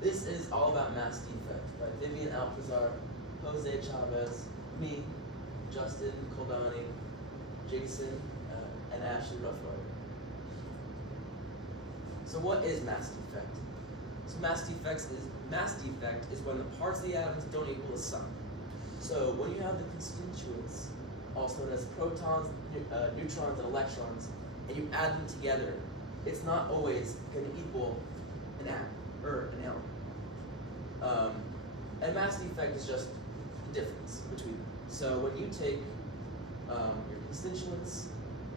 This is all about mass defect by Vivian Alpizar, Jose Chavez, me, Justin Coldani, Jason, and Ashley Roughrider. So what is mass defect? So mass defect is when the parts of the atoms don't equal the sum. So when you have the constituents, also known as protons, neutrons, and electrons, and you add them together, it's not always going to equal an atom or an element. And mass defect is just the difference between them. So when you take your constituents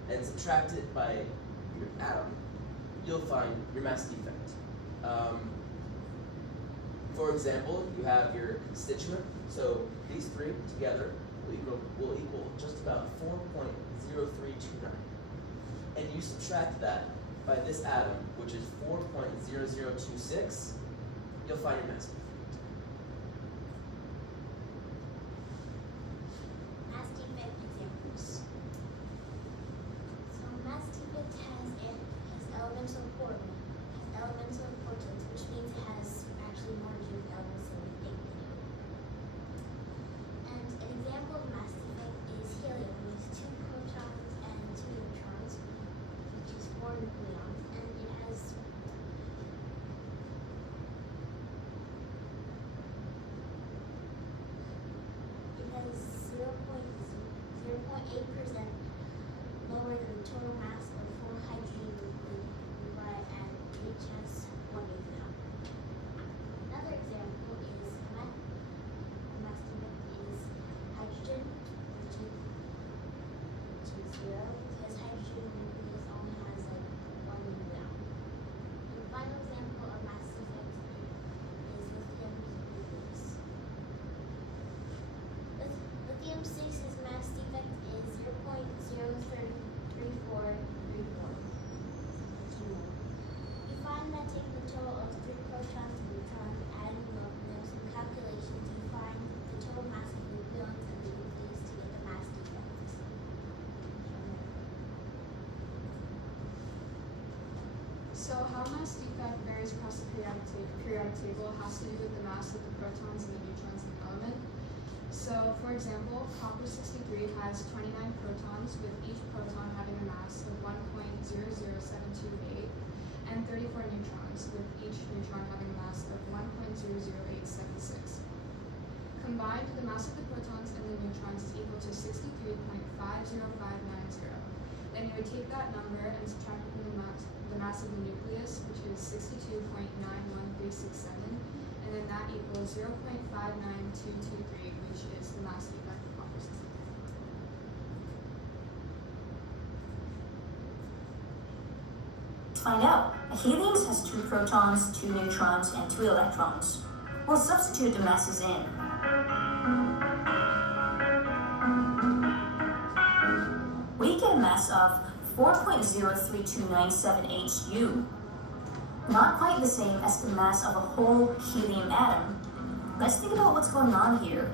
and subtract it by your atom, you'll find your mass defect. For example, you have your constituent, so these three together will equal just about 4.0329. And you subtract that by this atom, which is 4.0026, you'll find your mass defect. Mass defect examples. So mass defect has elemental importance, which means it has actually more to do with elements than we think they do. And an example of mass defect is helium with 2 protons and 2 neutrons, which is 4 nucleons, and it has .08% lower than the total mass of 4 hydrogen nuclei, and each has 1 neutron. Another example is mass defect is hydrogen, which is 0, because hydrogen nucleus only has like 1 neutron. The final example of mass defect is lithium nucleus. Lithium-6's mass defect is 0.03434 kilo. You find that taking the total of 3 protons and neutrons and adding them up, and there's some calculations, you find the total mass of nucleons and the nucleus to get the mass defect. So how mass defect varies across the periodic table has to do with the mass of the protons and the neutrons in the element. So, for example, copper-63 has 29 protons, with each proton having a mass of 1.00728, and 34 neutrons, with each neutron having a mass of 1.00876. Combined, the mass of the protons and the neutrons is equal to 63.50590. Then you would take that number and subtract it from the mass of the nucleus, which is 62.91367, and then that equals 0.59223, which is the mass defect of copper-63. Let's find out. A helium has 2 protons, 2 neutrons, and 2 electrons. We'll substitute the masses in. We get a mass of 4.032978 U. Not quite the same as the mass of a whole helium atom. Let's think about what's going on here.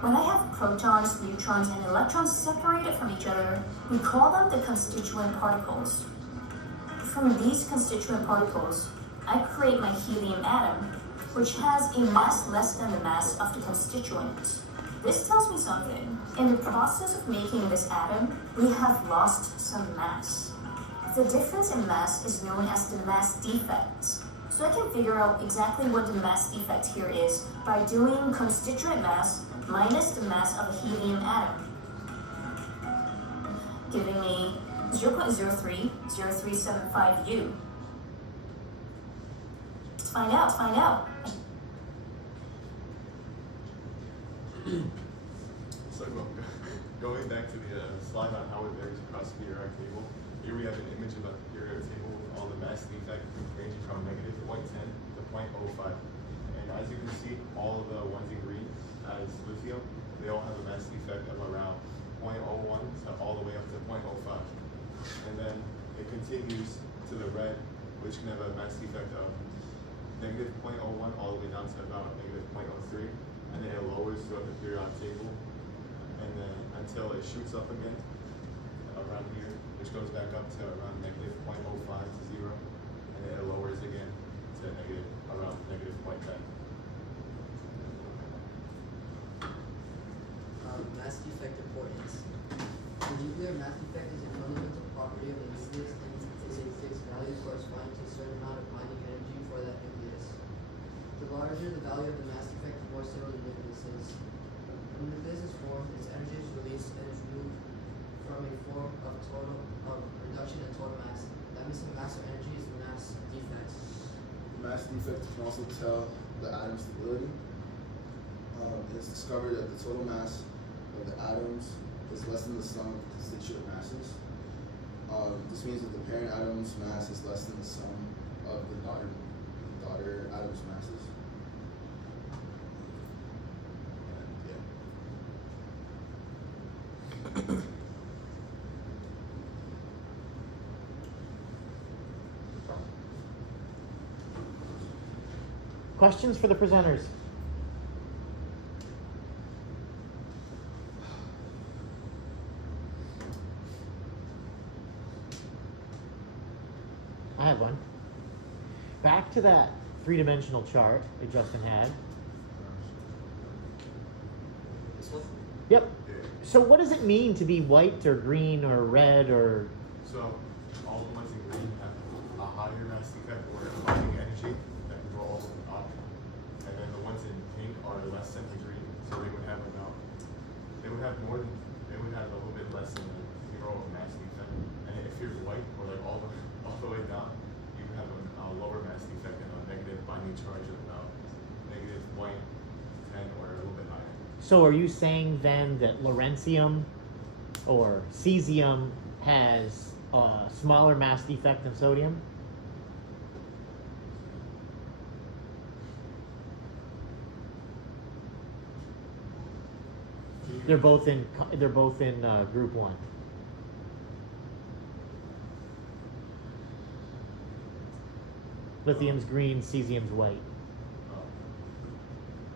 When I have protons, neutrons, and electrons separated from each other, we call them the constituent particles. From these constituent particles, I create my helium atom, which has a mass less than the mass of the constituent. This tells me something. In the process of making this atom, we have lost some mass. The difference in mass is known as the mass defect. So I can figure out exactly what the mass defect here is by doing constituent mass minus the mass of a helium atom, giving me 0.030375 U. Let's find out. So going back to the slide on how it varies across the periodic table, here we have an image of a periodic table with all the mass defect ranging from -0.10 to 0.05. And as you can see, all of the ones in green as lithium, they all have a mass defect of around 0.01 to all the way up to 0.05. And then it continues to the red, which can have a mass defect of -0.01 all the way down to about -0.03. And then it lowers throughout the periodic table, and then until it shoots up again around here, which goes back up to around -0.05 to 0, and then it lowers again to around -0.05. a certain amount of binding energy for that nucleus. The larger the value of the mass defect, the more stable the nucleus is. When the nucleus is formed, its energy is released and is moved from a form of reduction in total mass. That missing mass or energy is the mass defect. Mass defect can also tell the atom stability. It's discovered that the total mass of the atoms is less than the sum of the constituent masses. This means that the parent atom's mass is less than the sum of the daughter atom's masses. And, yeah. Questions for the presenters? I have one. Back to that three-dimensional chart that Justin had. This one? Yep. Yeah. So what does it mean to be white or green or red or... So all the ones in green have a higher mass defect or binding energy that can go all the way up, and then the ones in pink are less than the green, so they would have a little bit less than 0 of mass defect. And if you're white or like all the way down, you have a lower mass defect and a negative binding charge of about negative 0.10 or a little bit higher. So are you saying then that lawrencium or cesium has a smaller mass defect than sodium? They're both in group 1. Lithium's green, cesium's white.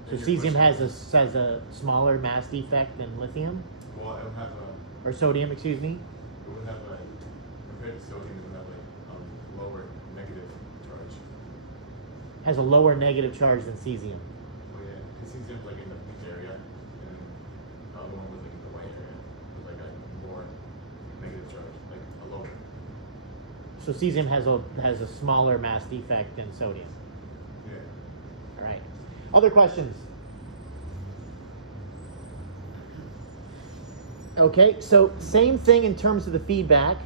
So And your cesium question- has a smaller mass defect than lithium, Well, it would have or sodium, excuse me. compared to sodium, it would have like lower negative charge. Has a lower negative charge than cesium. Oh yeah, it seems like in the pink area, and the other one was like in the white area, with like a more negative charge, like a lower. So cesium has a smaller mass defect than sodium. Yeah. All right. Other questions? Okay, so same thing in terms of the feedback.